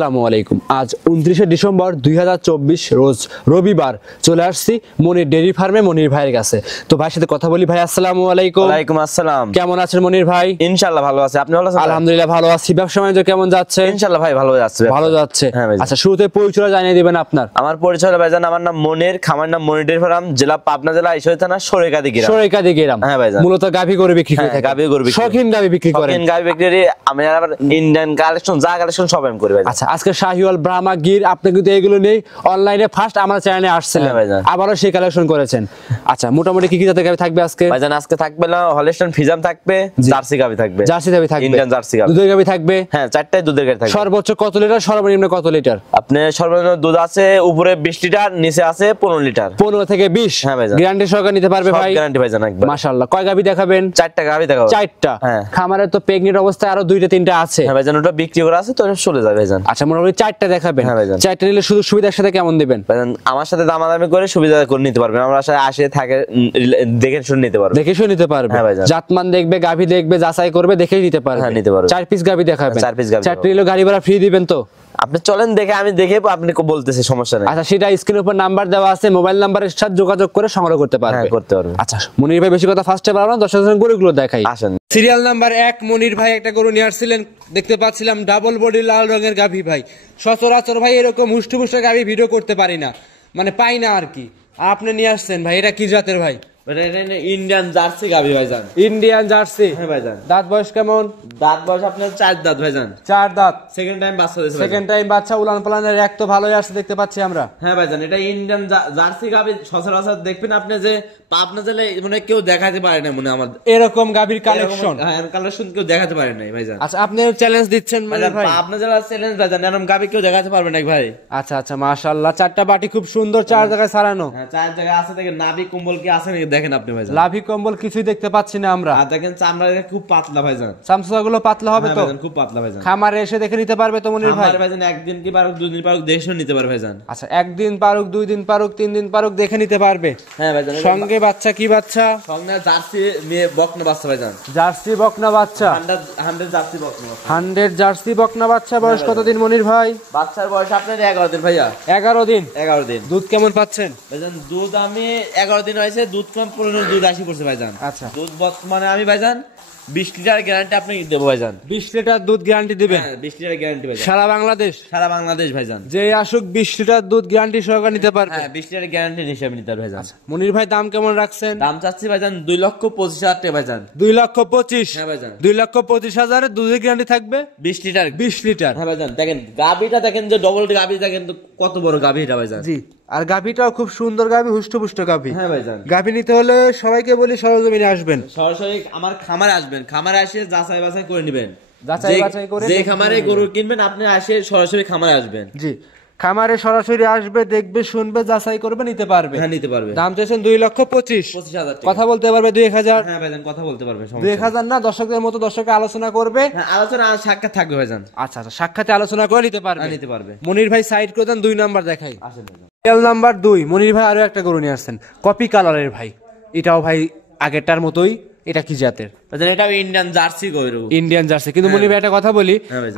আসসালামু আলাইকুম। আজ 29শে ডিসেম্বর 2024 রোজ রবিবার চলে আসছি মনির ডেইরি ফার্মে মনির ভাইয়ের কাছে। তো ভাইয়ের সাথে কথা বলি। ভাই আসসালামু আলাইকুম। ওয়ালাইকুম আসসালাম। কেমন আছেন মনির ভাই? ইনশাআল্লাহ ভালো আছি, আপনি ভালো আছেন? আলহামদুলিল্লাহ ভালো আছি। ব্যবসা বাণিজ্য কেমন যাচ্ছে? ইনশাআল্লাহ ভাই ভালো যাচ্ছে। ভালো যাচ্ছে। ভাই। আচ্ছা শুরুতে পরিচয় জানিয়ে দিবেন আপনার। আমার পরিচয় ভাইজান, আমার নাম মনির, খামার নাম মনির ডেইরি ফার্ম, জেলা পাবনা, জেলা ঈশ্বরদী থানা, সরেকাদি গ্রাম। সরেকাদি গ্রাম। হ্যাঁ ভাইজান। মূলত গাভী গরু বিক্রি করে থাকেন? গাভী গরু বিক্রি। শৌখিন গাভী বিক্রি করেন? শৌখিন গাভী বিক্রি। আমি আবার ইন্ডিয়ান কালেকশন, যা কালেকশন সব আমি করি ভাই। আচ্ছা আজকে শাহিওয়াল, ব্রাহ্মা, গির আপনি কিন্তু এগুলো নেই, অনলাইনে ফার্স্ট আমার চ্যানেলে আসছিলেন, আবারও সেই কালেকশন করেছেন। আচ্ছা মোটামুটি কি কি জাতের গাভী থাকবে আজকে? ভাইজান আজকে থাকবে না হলস্টাইন ফ্রিজিয়ান থাকবে, জার্সি গাভী থাকবে। জার্সি গাভী থাকবে, ইন্ডিয়ান জার্সি গাভী। দুধের গাভী থাকবে? হ্যাঁ, চারটায় দুধের গাভী থাকবে। সর্বোচ্চ কত লিটার, সর্বনিম্ন কত লিটার? আপনি সর্বনিম্ন দুধ আছে উপরে 20 লিটার, নিচে আছে 15 লিটার। 15 থেকে 20? হ্যাঁ ভাইজান। গ্যারান্টি সহকারে নিতে পারবে ভাই? গ্যারান্টি ভাইজান একবার। মাশাআল্লাহ। কয় গাভী দেখাবেন? চারটা গাভী দেখাবো। চারটা? হ্যাঁ। খামারে তো প্রেগনেন্ট অবস্থায় আরো দুইটা তিনটা আছে। হ্যাঁ ভাইজান, ওটা বিক্রি করা আছে তো চলে যাবে ভাইজান। আচ্ছা মোটামুটি চারটা দেখাবেন? হ্যাঁ ভাইজান। চারটা নিলে শুধু সুবিধার সাথে কেমন দিবেন? ভাইজান আমার সাথে দামাদামি করে সুবিধা করে নিতে পারবেন, আমরা সাথে আসে থাকে দেখে শুনে নিতে পারবেন। দেখে শুনে নিতে পারবে? হ্যাঁ ভাইজান। জাতমান দেখবে, গাভী দেখবে, যাচাই করবে, দেখেই নিতে পারবে। হ্যাঁ নিতে পারবে। 4 পিস গাভী দেখাবেন? 4 পিস গাভী। চারটি নিলে গাড়ি ভাড়া ফ্রি দিবেন তো? আপনি চলেন দেখে, আমি দেখে আপনি বলতেছি, সমস্যা নেই। আচ্ছা সেটা স্ক্রিনের উপর নাম্বার দেওয়া আছে, মোবাইল নাম্বারের সাথে যোগাযোগ করে সংগ্রহ করতে পারবে। হ্যাঁ করতে পারবে। আচ্ছা মনির ভাই বেশি কথা ফার্স্টে পারবো না, দর্শকদের গরুগুলো দেখাই। আসেন। সিরিয়াল নাম্বার 1 মনির ভাই একটা গরু নিয়ে আসছিলেন, দেখতে পাচ্ছিলাম ডাবল বডি লাল রঙের গাভী ভাই। সচরাচর ভাই এরকম হুষ্টপুষ্ট গাভী ভিডিও করতে পারি না, মানে পাই না আর কি। আপনি নিয়ে আসছেন ভাই, এটা কি জাতের ভাই? ইন্ডিয়ান জার্সি গাভী ভাইজান। Indian jersey? হ্যাঁ ভাইজান। দাঁত বয়স কেমন? দাঁত বয়স আপনার 4 দাঁত ভাইজান। 4 দাঁত। সেকেন্ড টাইম বাচ্চা দিয়েছে। সেকেন্ড টাইম বাচ্চা, উলান পালানের এক তো ভালোই আসছে দেখতে পাচ্ছি আমরা। হ্যাঁ ভাইজান, এটা ইন্ডিয়ান জার্সি গাভী। সচরাচর দেখবেন আপনি যে পাবনা জেলায় মানে কেউ দেখাতে পারে না, মনে আমার এরকম গাভীর কালেকশন। হ্যাঁ কালেকশন কেউ দেখাতে পারে না ভাইজান। আচ্ছা আপনি চ্যালেঞ্জ দিচ্ছেন মানে ভাই? পাবনা জেলার চ্যালেঞ্জ ভাইজান, এরকম গাভী কেউ দেখাতে পারবে না ভাই। আচ্ছা আচ্ছা মাশাআল্লাহ। চারটা বাটি খুব সুন্দর, 4 জায়গায় সারানো। হ্যাঁ 4 জায়গায় আছে। দেখেন নাভি কম্বল কি আছে নাকি দেখেন আপনি ভাইজান। লাভি কম্বল কিছুই দেখতে পাচ্ছি না আমরা। আর দেখেন চামড়া খুব পাতলা ভাইজান। চামচা গুলো পাতলা হবে তো? খুব পাতলা ভাইজান। খামারে এসে দেখে নিতে পারবে তো মনির ভাই? ভাইজান একদিন কি পারুক, 2 দিন পারুক দেখে নিতে পারবে ভাইজান। আচ্ছা একদিন পারুক, 2 দিন পারুক, 3 দিন পারুক দেখে নিতে পারবে। হ্যাঁ ভাইজান। সঙ্গে বাচ্চা কি বাচ্চা? সঙ্গে জার্সি মেয়ে বকনা বাচ্চা ভাইজান। জার্সি বকনা বাচ্চা? 100 জার্সি বকনা বাচ্চা। 100 জার্সি বকনা বাচ্চা। বয়স কতদিন মনির ভাই? বাচ্চার বয়স আপনার 11 দিন ভাইয়া। 11 দিন? 11 দিন। দুধ কেমন পাচ্ছেন ভাইজান? দুধ আমি 11 দিন হয়েছে, দুধ কম 15 দুধ 80 পড়ছে ভাইজান। আচ্ছা দুধ বর্তমানে আমি ভাইজান 20 লিটার গ্যারান্টি আপনাকে দেবো ভাইজান। 20 লিটার দুধ গ্যারান্টি দিবেন? হ্যাঁ 20 লিটার গ্যারান্টি ভাইজান। সারা বাংলাদেশ? সারা বাংলাদেশ ভাইজান। যে আসুক 20 লিটার দুধ গ্যারান্টি সহকারে নিতে পারবে? হ্যাঁ 20 লিটার গ্যারান্টি হিসাবে নিতে পারবে ভাইজান। মনির ভাই দাম কেমন রাখছেন? দাম চাচ্ছি ভাইজান 2,25,000 টাকা ভাইজান। 2,25,000? হ্যাঁ ভাইজান। 2,25,000 এর দুধের গ্যারান্টি থাকবে 20 লিটার। 20 লিটার? হ্যাঁ ভাইজান। দেখেন গাভীটা, দেখেন যে ডবল গাভী, দেখেন তো কত বড় গাভী এটা ভাইজান। জি। আর গাভীটাও খুব সুন্দর গাভী, হুষ্টপুষ্ট গাভী। হ্যাঁ ভাইজান। গাভী নিতে হলে সবাইকে বলি সরজমিনে আসবেন, সরাসরি আমার খামারে আসবেন, খামারে এসে যাচাই বাছাই করে নেবেন। যাচাই বাছাই করে যে খামারে গরু কিনবেন আপনি এসে সরাসরি খামারে আসবেন। জি খামারে সরাসরি আসবে, দেখবে, শুনবে, যাচাই করবে, নিতে পারবে। হ্যাঁ নিতে পারবে। দাম চাইছেন 2,25,000 টাকা। কথা বলতে পারবে 2,000? হ্যাঁ ভাইজান কথা বলতে পারবে। 2,000 না, দর্শকদের মতো দর্শকে আলোচনা করবে। হ্যাঁ আলোচনা সাক্ষাৎ থাকবে ভাইজান। আচ্ছা আচ্ছা সাক্ষাতে আলোচনা করে নিতে পারবে। নিতে পারবে। মনির ভাই সাইড করে দেন, 2 নাম্বার দেখাই। আসেন ভাইজান। সিরিয়াল নাম্বার 2 মনির ভাই আরো একটা গরু নিয়ে আসছেন, কপি কালারের ভাই। এটাও ভাই আগেরটার মতোই। এটা কি জাতের? ভাইজান এটা ইন্ডিয়ান জার্সি গরু। Indian jersey. কিন্তু মনির ভাই একটা কথা বলি,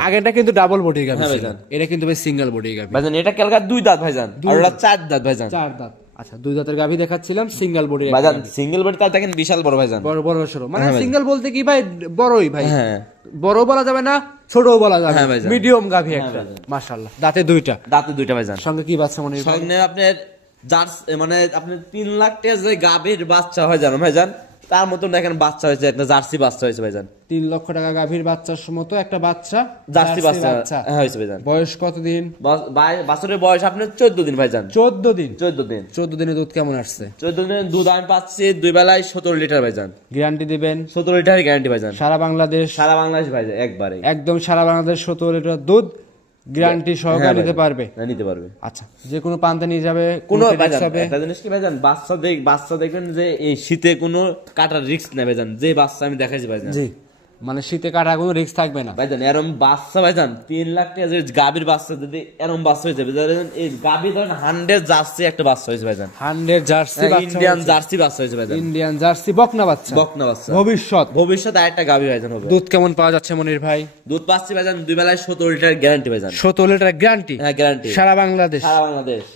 আগেরটা কিন্তু ডাবল বডি গাভী ছিল, এটা কিন্তু ভাই সিঙ্গেল বডি গাভী ভাইজান। এটা কালকা 2 দাঁত ভাইজান, আর ওটা 4 দাঁত ভাইজান। 4 দাঁত? আচ্ছা 2 দাঁতের গাভী দেখাচ্ছিলাম, সিঙ্গেল বডি ভাইজান। সিঙ্গেল বডি তাও দেখেন বিশাল বড় ভাইজান, বড় বড় সরো। মানে সিঙ্গেল বলতে কি ভাই, বড়ই ভাই। হ্যাঁ বড় বলা যাবে না, ছোটও বলা যাবে না, মিডিয়াম গাভী একটা। মাশাআল্লাহ। দাঁতে 2টা? দাঁতে 2টা ভাইজান। সঙ্গে কি বাচ্চা মনির ভাই? সঙ্গে আপনার জার্সি, মানে আপনি 3 লাখ টাকা যে গাভীর বাচ্চা হয় জানো ভাইজান, তার মতন দেখেন বাচ্চা হয়েছে, একটা জার্সি বাচ্চা হয়েছে ভাইজান। 3 লক্ষ টাকা গাভীর বাচ্চার মতো একটা বাচ্চা, জার্সি বাচ্চা হয়েছে ভাইজান। বয়স কতদিন? বাছুরের বয়স আপনার 14 দিন ভাইজান। 14 দিন? 14 দিন। 14 দিনে দুধ কেমন আসছে? 14 দিনের দুধ আমি পাচ্ছি 2 বেলায় 17 লিটার ভাইজান। গ্যারান্টি দিবেন? 17 লিটারের গ্যারান্টি ভাইজান। সারা বাংলাদেশ? সারা বাংলাদেশ ভাইজান, একবারে একদম সারা বাংলাদেশ 17 লিটার দুধ গ্যারান্টি সহকারে নিতে পারবে? নিতে পারবে। আচ্ছা যে কোনো প্রান্তে নিয়ে যাবে, কোনো একটা জিনিস কি ভাইজান, বাচ্চা দেখবেন যে এই শীতে কোনো কাটার রিস্ক নেই ভাইজান। যে বাচ্চা আমি দেখাইছি ভাইজান, জি মানে শীতে কাটা কোনো রিস্ক থাকবে না ভাইজান এরম বাচ্চা ভাইজান 3 লাখ টাকা যদি গাভীর বাচ্চা যদি এরম বাচ্চা হয়ে যাবে ধরেন এই গাভী ধরেন 100 জার্সি একটা বাচ্চা হয়েছে ভাইজান 100 জার্সি বাচ্চা ইন্ডিয়ান জার্সি বাচ্চা হয়েছে ভাইজান ইন্ডিয়ান জার্সি বকনা বাচ্চা বাচ্চা ভবিষ্যৎ আরেকটা গাভী ভাইজান হবে দুধ কেমন পাওয়া যাচ্ছে মনির ভাই দুধ পাচ্ছি ভাইজান 2 বেলায় 17 লিটার গ্যারান্টি ভাইজান 17 লিটার গ্যারান্টি হ্যাঁ গ্যারান্টি সারা বাংলাদেশ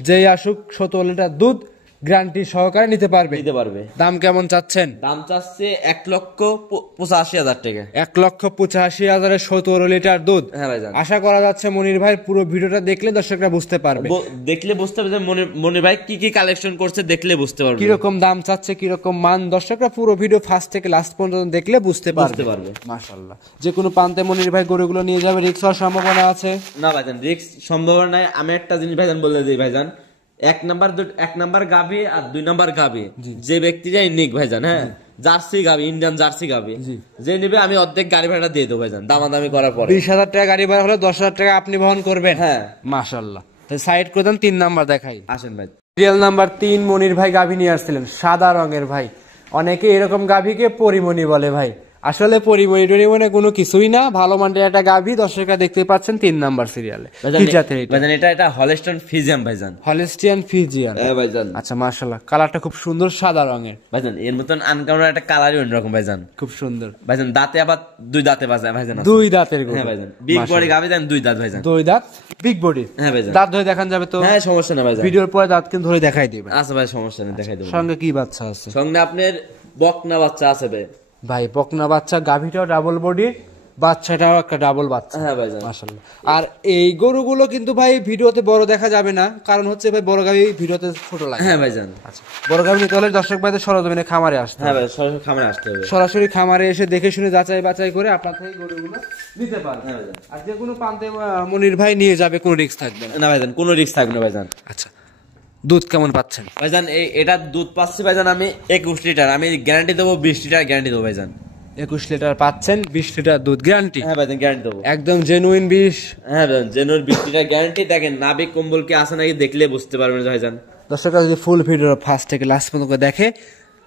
যেই আসুক 17 লিটার দুধ গ্যারান্টি সহকারে নিতে পারবে দাম কেমন চাচ্ছেন দাম চাচ্ছে 1,85,000 টাকা 1,85,000 17 লিটার দুধ হ্যাঁ ভাইজান আশা করা যাচ্ছে মনির ভাই পুরো ভিডিওটা দেখলে দর্শকরা বুঝতে পারবে দেখলে বুঝতে পারবে মনির ভাই কি কি কালেকশন করছে দেখলে বুঝতে পারবে কিরকম দাম চাচ্ছে কিরকম মান দর্শকরা পুরো ভিডিও ফার্স্ট থেকে লাস্ট পর্যন্ত দেখলে বুঝতে পারবে মাশাআল্লাহ যে কোনো প্রান্তে মনির ভাই গরুগুলো নিয়ে যাবে রিস্ক হওয়ার সম্ভাবনা আছে না ভাইজান রিস্ক সম্ভাবনা নাই আমি একটা জিনিস ভাইজান বলে দিই ভাইজান এক নাম্বার গাভী আর 2 নাম্বার গাভী যে ব্যক্তি যাই নিক ভাইজান হ্যাঁ জার্সি গাভী ইন্ডিয়ান জার্সি গাভী যে নিবে আমি অর্ধেক গাড়ি ভাড়া দিয়ে দেবো ভাইজান দামাদামি করার পরে 20,000 টাকা গাড়ি ভাড়া হলে 10,000 টাকা আপনি বহন করবেন হ্যাঁ মাশাআল্লাহ তাই সাইড করে দেন 3 নাম্বার দেখাই আসেন ভাই সিরিয়াল নাম্বার 3 মনির ভাই গাভী নিয়ে আসছিলেন সাদা রঙের ভাই অনেকে এরকম গাভীকে পরিমণি বলে ভাই আসলে পরিমণি কোনো কিছুই না ভালো মানের একটা গাভী দর্শকরা দেখতে পাচ্ছেন 3 নাম্বার সিরিয়ালে কি জাতের এটা ভাইজান এটা হলস্টাইন ফ্রিজিয়ান ভাইজান হলস্টাইন ফ্রিজিয়ান হ্যাঁ ভাইজান আচ্ছা মাশাআল্লাহ কালারটা খুব সুন্দর সাদা রঙের ভাইজান এর মতন আনকাউন্টার একটা কালারই অন্যরকম ভাইজান খুব সুন্দর ভাইজান দাঁতে আবার 2 দাঁতে বাজায় ভাইজান 2 দাঁতের গরু হ্যাঁ ভাইজান বিগ বডি গাভী দেন 2 দাঁত ভাইজান 2 দাঁত বিগ বডি হ্যাঁ ভাইজান দাঁত ধরে দেখান যাবে তো হ্যাঁ সমস্যা না ভাইজান ভিডিওর পরে দাঁত কিন্তু ধরে দেখাই দিবেন আচ্ছা ভাই সমস্যা নেই দেখাই দেব সঙ্গে কি বাচ্চা আছে সঙ্গে আপনার বকনা বাচ্চা আছে ভাই বকনা বাচ্চা গাভীটাও ডাবল বডি বাচ্চাটাও একটা ডাবল বাচ্চা হ্যাঁ ভাইজান মাশাআল্লাহ আর এই গরুগুলো কিন্তু ভাই ভিডিওতে বড় দেখা যাবে না কারণ হচ্ছে ভাই বড় গাভী ভিডিওতে ছোট লাগে হ্যাঁ ভাইজান আচ্ছা বড় গাভী নিতে হলে দর্শক ভাইদের সরজমিনে খামারে আসতে হ্যাঁ ভাই সরাসরি খামারে আসতে হবে সরাসরি খামারে এসে দেখে শুনে যাচাই বাছাই করে আপনার থেকে গরুগুলো নিতে পারবেন হ্যাঁ ভাইজান আর যে কোনো প্রান্তে মনির ভাই নিয়ে যাবে কোনো রিস্ক থাকবে না না ভাইজান কোনো রিস্ক থাকবে না ভাইজান আচ্ছা দুধ কেমন পাচ্ছেন ভাইজান এটা দুধ পাচ্ছি ভাইজান আমি 21 লিটার আমি গ্যারান্টি দেবো 20 লিটার গ্যারান্টি দেবো ভাইজান 21 লিটার পাচ্ছেন 20 লিটার দুধ গ্যারান্টি হ্যাঁ ভাইজান গ্যারান্টি দেবো একদম জেনুইন 20 হ্যাঁ ভাইজান জেনুইন 20 লিটার গ্যারান্টি দেখেন নাবিক কম্বল কি আছে নাকি দেখলে বুঝতে পারবেন ভাইজান দর্শকরা যদি ফুল ভিডিও ফার্স্ট থেকে লাস্ট পর্যন্ত দেখে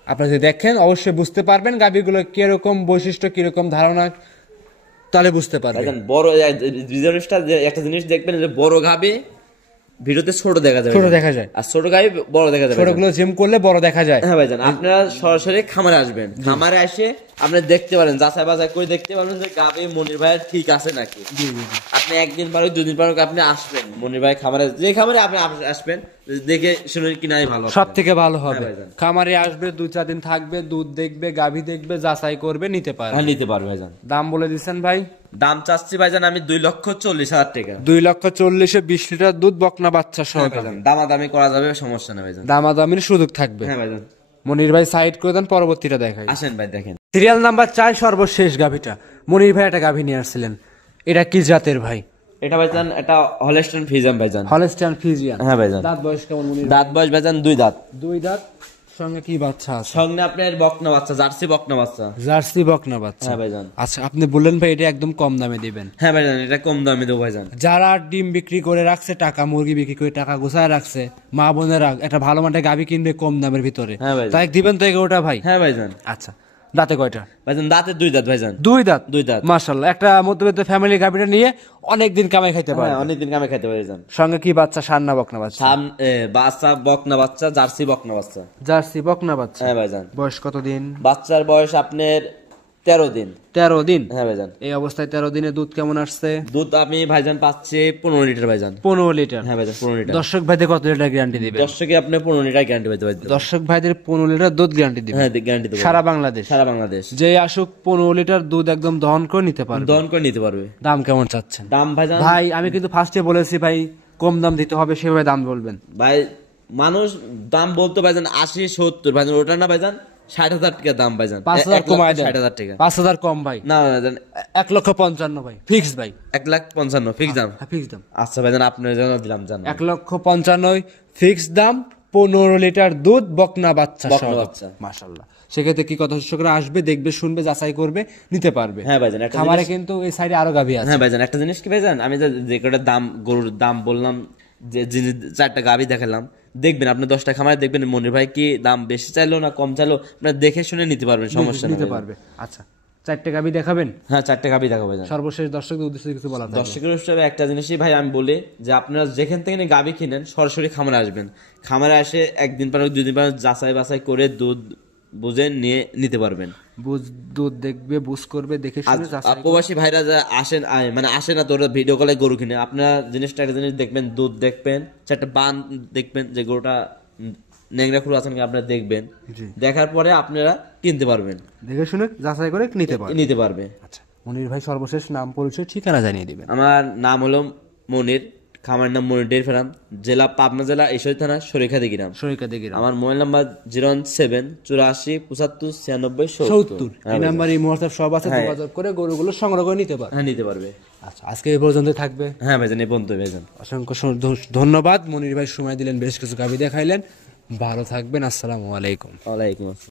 আপনারা যদি দেখেন অবশ্যই বুঝতে পারবেন গাভীগুলো কিরকম বৈশিষ্ট্য কিরকম ধারণা তাহলে বুঝতে পারবেন ভাইজান বড় রিজার্ভটা একটা জিনিস দেখবেন যে বড় গাভী ভিডিওতে ছোট দেখা যায় আর ছোট গাভী বড় দেখা যায় ছোটগুলো জিম করলে বড় দেখা যায় হ্যাঁ ভাইজান আপনারা সরাসরি খামারে আসবেন খামারে এসে আপনি দেখতে পারেন যাচাই বাছাই করে দেখতে পারেন যে গাভী মনির ভাইয়ের ঠিক আছে নাকি আপনি একদিন পর 2 দিন পর আপনি আসবেন মনির ভাই খামারে যে খামারে আপনি আসবেন দেখে শুনে কিনাই ভালো সব থেকে ভালো হবে খামারে আসবে 2-4 দিন থাকবে দুধ দেখবে গাভী দেখবে যাচাই করবে নিতে পারবে হ্যাঁ নিতে পারবে ভাইজান দাম বলে দিচ্ছেন ভাই দাম চাচ্ছি ভাইজান আমি 2,40,000 টাকা 2,40,000 20 লিটার দুধ বকনা বাচ্চা সহ দামাদামি করা যাবে সমস্যা নেই ভাইজান দামাদামির সুযোগ থাকবে হ্যাঁ ভাইজান মনির ভাই সাইড করে দেন পরবর্তীটা দেখাই আসেন ভাই দেখেন সিরিয়াল নাম্বার 4 সর্বশেষ গাভীটা মনির ভাই একটা গাভী নিয়ে আসছিলেন এটা কি জাতের ভাই এটা ভাইজান এটা হলস্টাইন ফ্রিজিয়ান ভাইজান হলস্টাইন ফ্রিজিয়ান হ্যাঁ ভাইজান দাঁত বয়স কেমন মনির দাঁত বয়স ভাইজান 2 দাঁত সঙ্গে কি বাচ্চা আছে সঙ্গে আপনার বকনা বাচ্চা জার্সি বকনা বাচ্চা হ্যাঁ ভাইজান আচ্ছা আপনি বললেন ভাই এটা একদম কম দামে দিবেন হ্যাঁ ভাইজান এটা কম দামে দেবো ভাইজান যারা ডিম বিক্রি করে রাখছে টাকা মুরগি বিক্রি করে টাকা গোছায় রাখছে মা বোনেরা একটা ভালো মানের গাভী কিনবে কম দামের ভিতরে হ্যাঁ ভাইজান তাই দিবেন তো ওটা ভাই হ্যাঁ ভাইজান আচ্ছা দাঁতে কয়টা ভাইজান দাঁতে 2 দাঁত ভাইজান 2 দাঁত মাশাআল্লাহ একটা মধ্যবিত্ত ফ্যামিলি গাভীটা নিয়ে অনেক দিন কামাই খাইতে পারে হ্যাঁ অনেক দিন কামাই খাইতে পারে ভাইজান সঙ্গে কি বাচ্চা সান্না বকনা বাচ্চা বাচ্চা বকনা বাচ্চা জার্সি বকনা বাচ্চা হ্যাঁ ভাইজান বয়স কত দিন বাচ্চার বয়স আপনার 13 দিন 13 দিন হ্যাঁ ভাইজান এই অবস্থায় 13 দিনে দুধ কেমন আসছে দুধ আমি ভাইজান পাচ্ছি 15 লিটার ভাইজান 15 লিটার হ্যাঁ ভাইজান 15 লিটার দর্শক ভাইদের কত লিটার গ্যারান্টি দিবেন দর্শকে আপনি 15 লিটার গ্যারান্টি পেতে পারেন দর্শক ভাইদের 15 লিটার দুধ গ্যারান্টি দিবেন হ্যাঁ গ্যারান্টি দেব সারা বাংলাদেশ যে আসুক 15 লিটার দুধ একদম দহন করে নিতে পারবে দাম কেমন চাচ্ছেন দাম ভাইজান ভাই আমি কিন্তু ফার্স্টে বলেছি ভাই কম দাম দিতে হবে সেভাবে দাম বলবেন ভাই মানুষ দাম বলতো ভাইজান 80-70 ভাইজান ওটা না ভাইজান 60,000 টাকা দাম ভাইজান 5,000 কমায় দেন 60,000 টাকা 5,000 কম ভাই না ভাইজান 1,55,000 ভাই ফিক্স ভাই 1,55,000 ফিক্স দাম ফিক্স দাম আচ্ছা ভাইজান আপনার জন্য দিলাম জান 1,55,000 ফিক্স দাম 15 লিটার দুধ বকনা বাচ্চা মাশাআল্লাহ সেক্ষেত্রে কি কথা দর্শকরা আসবে দেখবে শুনবে যাচাই করবে নিতে পারবে হ্যাঁ ভাইজান খামারে কিন্তু এই সাইডে আরো গাভী আছে হ্যাঁ ভাইজান একটা জিনিস কি ভাইজান আমি যে কটা দাম গরুর দাম বললাম যে 4টা গাভী দেখালাম দেখবেন আপনি 10টা খামারে দেখবেন মনির ভাই কি দাম বেশি চাইলো না কম চাইলো আপনারা দেখে শুনে নিতে পারবেন সমস্যা নিতে পারবে আচ্ছা 4টে গাভী দেখাবেন? হ্যাঁ 4টে গাভী দেখাবো ভাইজান। সর্বশেষ দর্শকদের উদ্দেশ্যে কিছু বলার থাকবে? দর্শকের হিসেবে একটা জিনিসই ভাই আমি বলি যে আপনারা যেখান থেকে গাভী কিনেন সরাসরি খামারে আসবেন। খামারে আসে একদিন পর 2 দিন পর যাচাই বাছাই করে দুধ বুঝে নিয়ে নিতে পারবেন। দুধ দেখবে, বুঝ করবে, দেখে শুনে যাচাই। প্রবাসী ভাইরা যা আসেন মানে আসে না, তোরা ভিডিও কলে গরু কিনে, আপনারা জিনিসটা একটা জিনিস দেখবেন, দুধ দেখবেন, 4টা বান দেখবেন যে গরুটা ন্যাংরা খুঁড়ো আছে নাকি আপনারা দেখবেন। দেখার পরে আপনারা কিনতে পারবেন, দেখে শুনে যাচাই করে নিতে পারবে। আচ্ছা মনির ভাই সর্বশেষ নাম, পরিচয়, ঠিকানা জানিয়ে দিবেন। আমার নাম হলো মনির, খামার নাম মনির ডেইরি ফার্ম, জেলা পাবনা জেলা ঈশ্বরদী থানা সরিখাদি গ্রাম। আমার মোবাইল নাম্বার 01784759670। এই নাম্বারে হোয়াটসঅ্যাপ সব আছে, যোগাযোগ করে গরুগুলো সংগ্রহ করে নিতে পারবে। হ্যাঁ নিতে পারবে। আচ্ছা আজকে এই পর্যন্ত থাকবে। হ্যাঁ ভাইজান এই পর্যন্ত ভাইজান। অসংখ্য ধন্যবাদ মনির ভাই, সময় দিলেন, বেশ কিছু গাভী দেখাইলেন। ভালো থাকবেন, আসসালামু আলাইকুম। ওয়ালাইকুম আসসালাম।